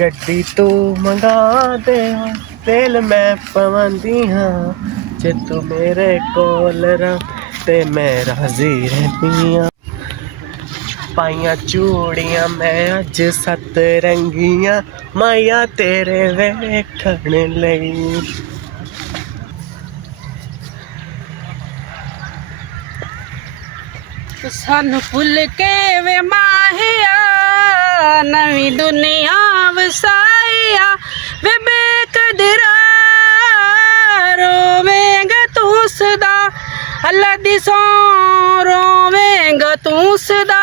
ਗੱਡੀ ਤੂੰ ਮੰਗਾ ਦੇ ਤੇਲ ਮੈਂ ਪਵਾਂਦੀ ਹਾਂ ਜੇ ਤੂੰ ਮੇਰੇ ਕੋਲ ਰਾਂ ਤੇ ਮੈਂ ਰਾਜ਼ੀ ਰਹਿੰਦੀ ਹਾਂ ਪਾਈਆਂ ਚੂੜੀਆਂ ਮੈਂ ਅੱਜ 7 ਰੰਗੀਆਂ ਮਾਇਆ ਤੇਰੇ ਵੇਖਣ ਲਈ ਸਾਨੂੰ ਭੁੱਲ ਕੇ ਵੇ ਮਾਹਿਆ ਨਵੀਂ ਦੁਨੀਆ ਵਸਾਇਆ ਵੇ ਬੇਕਦਰਾ ਰੋਵੇਂਗਾ ਤੂੰ ਸਦਾ ਅੱਲਾ ਦੀ ਸੌ ਰੋਵੇਂਗਾ ਤੂੰ ਸਦਾ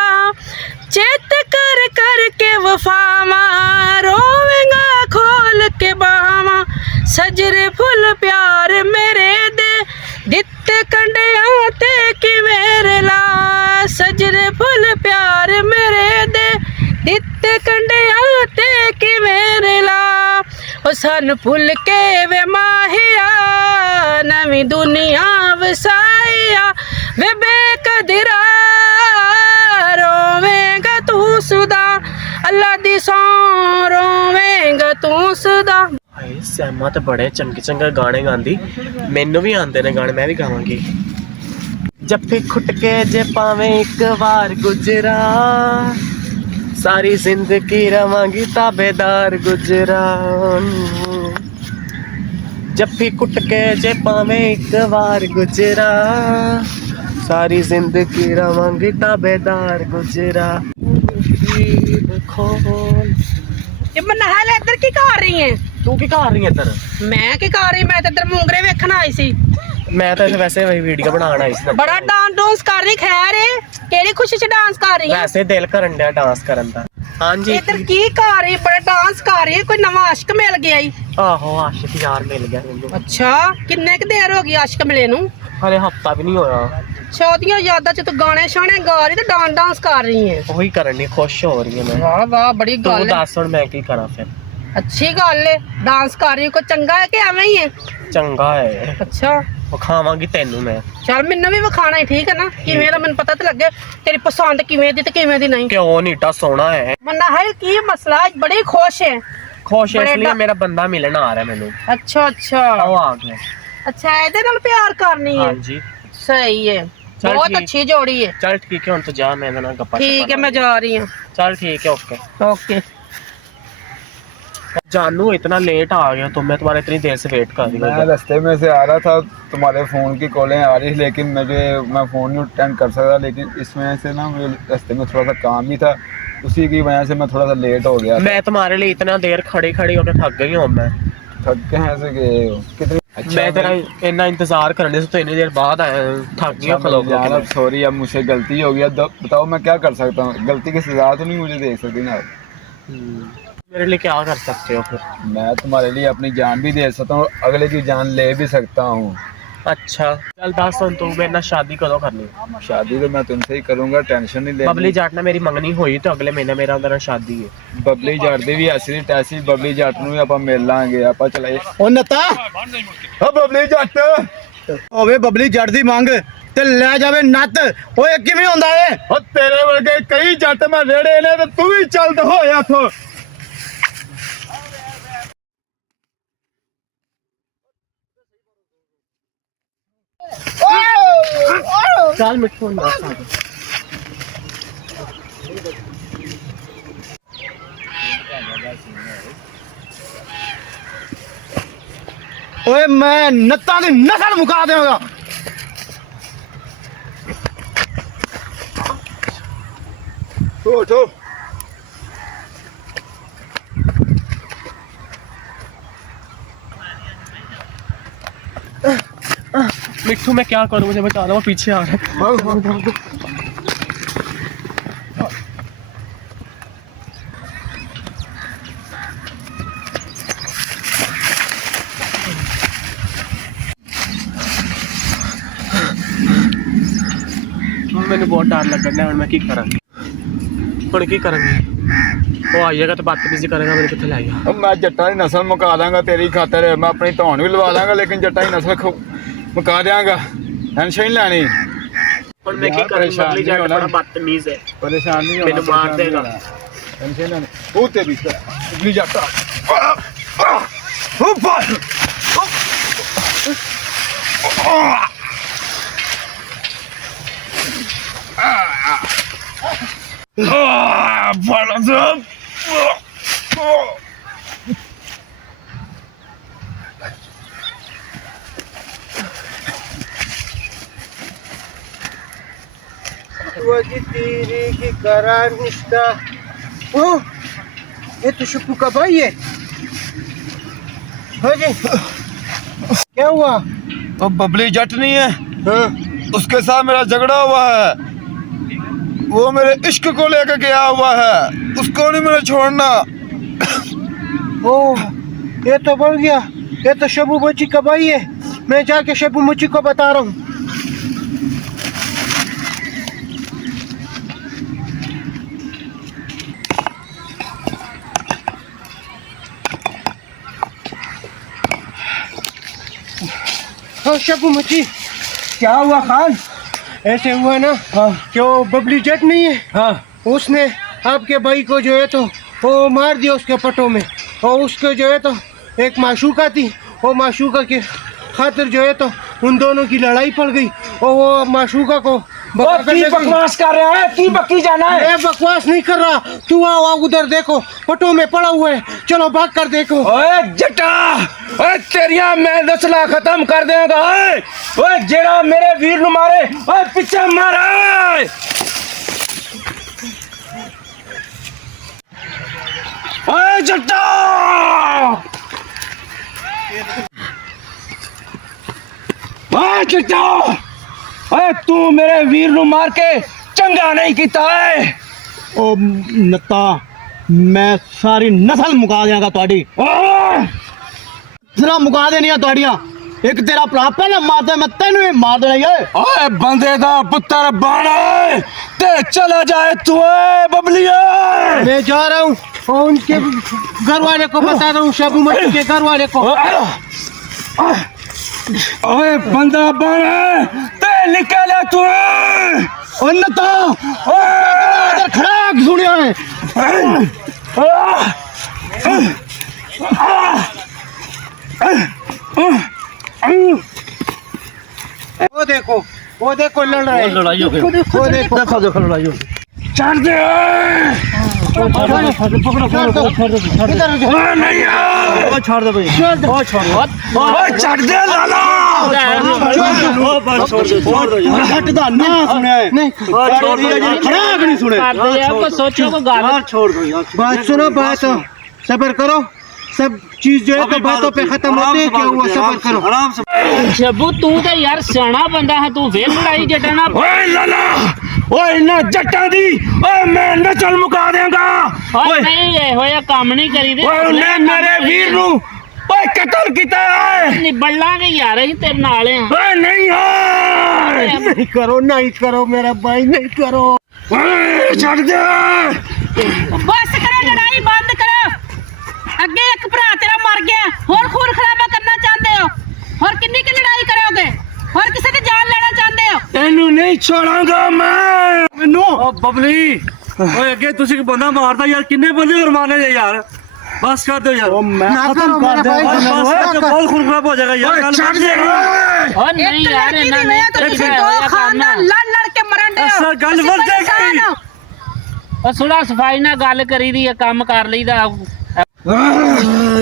ਚੇਤ ਕਰ ਕਰਕੇ ਵਫਾਵਾਂ ਰੋਵੇਂਗਾ ਖੋਲ ਕੇ ਬਾਹਾਂ ਸਜਰੇ ਫੁੱਲ ਪਿਆਰ ਮੇਰੇ ਦੇ ਦਿੱਤੇ ਕੰਡਿਆਂ ਤੇ ਕਿਵੇਂ ਰਲਾ ਸਜਰੇ ਫੁੱਲ ਪਿਆਰ ਮੇਰੇ ਦੇ ਦਿੱਤੇ ਕੰਡਿਆਂ ਤੇ ਕਿਵੇਂ ਰਲਾ ਉਹ ਸਾਨੂੰ ਭੁੱਲ ਕੇ ਵੇ ਮਾਹਿਆ ਨਵੀਂ ਦੁਨੀਆ ਵਸਾਇਆ ਵੇ ਬੇਕਦਰਾ ਰੋਵੇਂਗਾ ਤੂੰ ਸਦਾ ਅੱਲਾ ਦੀ ਸੌ ਰੋਵੇਂਗਾ ਤੂੰ ਸਦਾ ਹਾਏ ਸੈਮਾ ਤਾਂ ਬੜੇ ਚੰਗੇ ਚੰਗੇ ਗਾਣੇ ਗਾਉਂਦੀ ਮੈਨੂੰ ਵੀ ਆਉਂਦੇ ਨੇ ਗਾਣੇ ਮੈਂ ਵੀ ਗਾਵਾਂਗੀ ਜੱਫੀ ਖੁੱਟ ਕੇ ਜੇ ਪਾਵੇਂ ਇੱਕ ਵਾਰ ਗੁਜਰਾ ਸਾਰੀ ਜ਼ਿੰਦਗੀ ਰਵਾਂਗੀ ਤਾਬੇਦਾਰ ਗੁਜਰਾ ਜੱਫੀ ਕੁੱਟ ਕੇ ਜੇ ਪਾਵੇਂ ਇੱਕ ਵਾਰ ਗੁਜਰਾ ਸਾਰੀ ਜ਼ਿੰਦਗੀ ਰਵਾਂਗੀ ਤਾਬੇਦਾਰ ਗੁਜਰਾ ਇਹ ਮਨਹਾਲ ਇੱਧਰ ਕੀ ਕਰ ਰਹੀ ਹੈ ਤੂੰ ਕੀ ਕਰ ਰਹੀ ਹੈ ਇੱਧਰ ਮੈਂ ਕੀ ਕਰ ਰਹੀ ਮੈਂ ਤਾਂ ਇੱਧਰ ਮੂੰਗਰੇ ਵੇਖਣ ਆਈ ਸੀ ਮੈਂ ਤਾਂ ਵੈਸੇ ਵਹੀ ਵੀਡੀਓ ਬਣਾਉਣ ਆਈ ਸੀ ਬੜਾ ਡਾਂਸ ਕਰ ਰਹੀ ਖੈਰ ਕਿਹੜੀ ਖੁਸ਼ੀ ਚ ਡਾਂਸ ਕਰ ਰਹੀ ਹੈ ਵੈਸੇ ਦਿਲ ਕਰਨ ਡਿਆ ਡਾਂਸ ਕਰਨ ਦਾ ਹਾਂਜੀ ਇੱਧਰ ਕੀ ਕਰ ਰਹੀ ਬੜਾ ਡਾਂਸ ਕਰ ਰਹੀ ਕੋਈ ਨਵਾਂ ਆਸ਼ਕ ਮਿਲ ਗਿਆ ਈ ਆਹੋ ਆਸ਼ਿਕ ਯਾਰ ਮਿਲ ਗਿਆ ਮੈਨੂੰ ਅੱਛਾ ਕਿੰਨੇ ਕੁ ਦੇਰ ਹੋ ਗਈ ਆਸ਼ਕ ਮਿਲੇ ਨੂੰ ਹਲੇ ਹਫਤਾ ਵੀ ਨਹੀਂ ਹੋਇਆ ਛੋਟੀਆਂ ਯਾਦਾਂ ਚ ਤੂੰ ਗਾਣੇ ਸ਼ਾਣੇ ਗਾ ਰਹੀ ਤੇ ਡਾਂਸ ਕਰ ਰਹੀ ਹੈ ਉਹੀ ਕਰਨ ਨਹੀਂ ਖੁਸ਼ ਹੋ ਰਹੀ ਹੈ ਮੈਂ ਵਾਹ ਵਾਹ ਬੜੀ ਤੂੰ ਗੱਲ ਹੈ ਦੱਸ ਹੁਣ ਮੈਂ ਕੀ ਕਰਾਂ ਫਿਰ ਅੱਛੀ ਗੱਲ ਹੈ ਡਾਂਸ ਕਰ ਰਹੀ ਕੋਈ ਚੰਗਾ ਹੈ ਕਿ ਐਵੇਂ ਹੀ ਹੈ ਚੰਗਾ ਹੈ ਅੱਛਾ ਵਿਖਾਵਾਂਗੀ ਤੈਨੂੰ ਮੈਂ ਚੱਲ ਮੈਨੂੰ ਵੀ ਵਿਖਾਣਾ ਹੈ ਠੀਕ ਹੈ ਨਾ ਕਿਵੇਂ ਦਾ ਮੈਨੂੰ ਪਤਾ ਤੇ ਲੱਗੇ ਤੇਰੀ ਪਸੰਦ ਕਿਵੇਂ ਦੀ ਤੇ ਕਿਵੇਂ ਦੀ ਨਹੀਂ ਕਿਉਂ ਨੀਟਾ ਸੋਹਣਾ ਹੈ ਮੰਨਾ ਹੈ ਕੀ ਮਸਲਾ ਬੜੀ ਖੁਸ਼ ਹੈ ਖੁਸ਼ ਇਸ ਲਈ ਮੇਰਾ ਬੰਦਾ ਮਿਲਣ ਆ ਰਿਹਾ ਮੈਨੂੰ ਅੱਛਾ ਅੱਛਾ ਉਹ ਆ ਗਿਆ ਅੱਛਾ ਇਹਦੇ ਨਾਲ ਪਿਆਰ ਕਰਨੀ ਹੈ ਹਾਂਜੀ ਸਹੀ ਹੈ ਚੱਲ ਬਹੁਤ ਠੀਕ। ਅੱਛੀ ਜੋੜੀ है चल ठीक है, तो जा मैं ना गप्पा ठीक है मैं जा रही हूँ। चल ठीक है, ओके ओके। जानू इतना लेट आ गया तो मैं तुम्हारे इतनी देर से वेट कर रही हूँ। मैं रास्ते में से आ रहा था, तुम्हारे फ़ोन की कॉलें आ रही, लेकिन मैं फ़ोन नहीं अटेंड कर सकता, लेकिन इसमें से ना मुझे रास्ते में थोड़ा सा काम ही था, उसी की वजह से मैं थोड़ा सा लेट हो गया। मैं तुम्हारे लिए इतना देर खड़ी होकर थक गई हूँ। मैं थक के ऐसे गए हो कितनी? अच्छा, मैं तेरा इतना इंतजार करने से तो इतनी देर बाद आया, थक गया खलोगे। यार सॉरी, अब मुझसे गलती हो गया, बताओ मैं क्या कर सकता हूँ? गलती की सजा तो नहीं मुझे देख सकती ना। मेरे लिए क्या कर सकते हो फिर? मैं तुम्हारे लिए अपनी जान भी दे सकता हूँ, अगले की जान ले भी सकता हूँ। अच्छा चल दस तू मेरे ना शादी कदों करनी? शादी तो मैं तुमसे ही करूँगा, टेंशन नहीं लेनी। बबली जाट ने मेरी मंगनी हुई तो अगले महीने मेरा उधर शादी है। बबली जाट दी भी ऐसी तैसी, बबली जाट नूं भी आपां मिल लांगे। आपां चलाए ओ नत्ता ओ बबली जट होवे बबली जट दी मंग ते ले जावे नत। ओए किवें हुंदा ए? ओ तेरे वर्गे कई जट मैं रेड़े ने ते तू भी चलद होया थो। चल मिठू ओए मैं नत्ता दी नस्ल मुका देवांगा। उठो मिठू मैं क्या करूँ, मुझे बता दो, वो पीछे आ रहा है। मैंने बहुत डर लगना है, मैं की करांगी ਹੁਣ ਕੀ ਕਰਾਂਗੇ? ਉਹ ਆ ਜਾਏਗਾ ਤਾਂ ਬਦਤਮੀਜ਼ੀ ਕਰੇਗਾ, ਮੇਰੇ ਕਿੱਥੇ ਲੈ ਗਿਆ। मैं जट्टा दी नस्ल मुका दांगा तेरी खातर, मैं अपनी धौन भी लवा दांगा, लेकिन जट्टा दी नस्ल मुका देंगा, टेंशन नहीं लैनी। ਹੁਣ ਮੈਂ ਕੀ ਕਰਾਂ? ਬਬਲੀ ਜੱਟ ਬੜਾ ਬਦਤਮੀਜ਼ ਹੈ, परेशान नहीं ਮੈਨੂੰ ਮਾਰ ਦੇਗਾ। टेंशन नहीं। वो तेरी बबली जट वजी तेरी की करार निश्ता। ओ ये तो शप्पू का भाई है। हाँ जी क्या हुआ? वो बबली जट नहीं है, हाँ उसके साथ मेरा झगड़ा हुआ है। वो मेरे इश्क को लेकर गया हुआ है, उसको नहीं मुझे छोड़ना। ओ ये तो बोल गया, ये तो शब्बू बच्ची का भाई है। मैं जाके शब्बू मुच्ची को बता रहा हूँ। हाँ शब्बू मुच्ची क्या हुआ खान? ऐसे हुआ ना हाँ कि वो बबली जट नहीं है, हाँ उसने आपके भाई को जो है तो वो मार दिया उसके पटों में। और उसको जो है तो एक माशूका थी, वो माशूका के खातिर जो है तो उन दोनों की लड़ाई पड़ गई। और वो माशूका को बकवास कर रहा है की बक्की जाना है? मैं बकवास नहीं कर रहा, तू आओ उधर देखो, पटों में पड़ा हुआ है, चलो भाग कर देखो। ओए जटा, ओए तेरिया मैं नस्ला खत्म कर देगा। ओए जेड़ा मेरे वीर नु मारे, ओए पीछे मारे। ओए जटा, ओए जटा, ओए तू मेरे वीर नु मार के चंगा नहीं कीता है। ओ नत्ता मैं सारी नस्ल मुका देंगा ਤੁਹਾਡੀ जरा मुका देनी है ਤੁਹਾਡੀਆਂ। एक तेरा भरा पहले मारदा मैं तेनू ही मार देना है। ओए बंदे दा पुत्र बन ते चला जाए तू बबलिया। मैं जा रहा हूँ और उनके घर वाले को बता रहा हूँ, शब्बू मच्ची के घर वाले को। ओए बंदा बन ते निकल तू। ओ नत्ता इधर खड़ा सुनिया है। वो देखो लड़ रहा है। लड़ाई हो गई, वो देखो देखो देखो लड़ाई हो गई। चढ़ दे। इधर नहीं ओ छोड़ दे भाई, ओ छोड़ दे, ओए चढ़ दे लाला। छोड़ दो यार। हट दा ना सुने नहीं छोड़ दिया जी, खड़ा नहीं सुने। सोचो को गाल यार छोड़ दो यार। बात सुनो, बात सब्र करो, सब चीज जो है तो बातों पे खत्म होती है। क्या हुआ सब्र करो। आराम से शब्बू तू तो यार सियाना बंदा है, तू फिर लड़ाई जटना। ओए लाला, ओए ना जट्टा दी, ओए मैं नचल मुका देगा। ओए नहीं ये होया काम नहीं करी दे। ओए ने मेरे वीर नु ओए कत्ल कीता है। निबड़ांगे यार ਅਸੀਂ तेरे नाल हैं। ओए नहीं है। नहीं करो, नहीं करो मेरा भाई, नहीं करो। ओए छੱਡ दे। बस करो, लड़ाई बंद करो। ਅੱਗੇ ਇੱਕ ਭਰਾ ਤੇਰਾ ਮਰ ਗਿਆ, ਹੋਰ ਖੂਨ ਖਰਾਬਾ ਕਰਨਾ ਚਾਹੁੰਦੇ ਹੋ? ਹੋਰ ਕਿੰਨੀ ਕਿ ਲੜਾਈ ਕਰੋਗੇ? ਹੋਰ ਕਿਸੇ ਦੀ ਜਾਨ ਲੈਣਾ ਚਾਹੁੰਦੇ ਹੋ? ਤੈਨੂੰ ਨਹੀਂ ਛੋੜਾਂਗਾ ਮੈਂ। ਮੈਨੂੰ ਓ ਬਬਲੀ ਓਏ ਅੱਗੇ ਤੁਸੀਂ ਬੰਦਾ ਮਾਰਦਾ ਯਾਰ, ਕਿੰਨੇ ਬੰਦੇ ਹੋਰ ਮਾਰਨੇ ਜੇ ਯਾਰ। बस कर दो यार। मैं ना खत्म करो, कर मेरा दे भाई, बस ना कर। बहुत खून खराब हो जाएगा यार। ओए छੱਡ दे। और नहीं यार ਇਹਨਾਂ ਨੇ ਤੁਸੀਂ ਦੋ ਖਾਨਦਾਨ ਲੜ ਕੇ ਮਰਨ ਦੇ ऐसा गल बन जाएगी। ਉਹ ਸੁਲਾ ਸਫਾਈ ਨਾਲ ਗੱਲ ਕਰੀ ਦੀ ਆ, ਕੰਮ ਕਰ ਲਈਦਾ।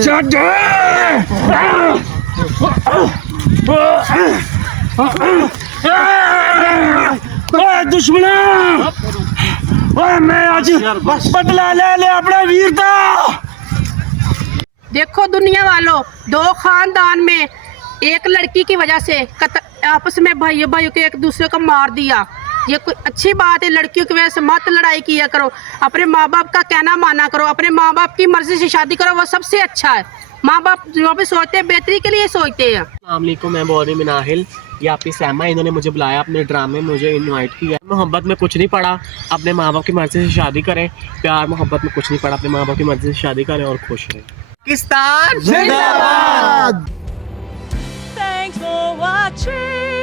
ਛੱਡ। ओए दुश्मना, ओए मैं आज बदला ले ले अपने वीर दा। देखो दुनिया वालों, दो खानदान में एक लड़की की वजह से आपस में भाइयों भाइयों के एक दूसरे को मार दिया। ये कोई अच्छी बात है? लड़कियों की वजह से मत लड़ाई किया करो, अपने माँ बाप का कहना माना करो, अपने माँ बाप की मर्जी से शादी करो, वो सबसे अच्छा है। माँ बाप जो भी सोचते हैं बेहतरी के लिए सोचते हैं। अस्सलामुअलैकुम, मैं बोरी मिनाहिल, ये आपकी सैमा, इन्होंने मुझे बुलाया अपने ड्रामे में, मुझे इनवाइट किया। मोहब्बत में कुछ नहीं पड़ा, अपने माँ बाप की मर्ज़ी से शादी करें। प्यार मोहब्बत में कुछ नहीं पड़ा, अपने माँ बाप की मर्ज़ी से शादी करें और खुश रहें। पाकिस्तान जिंदाबाद। Thanks for watching.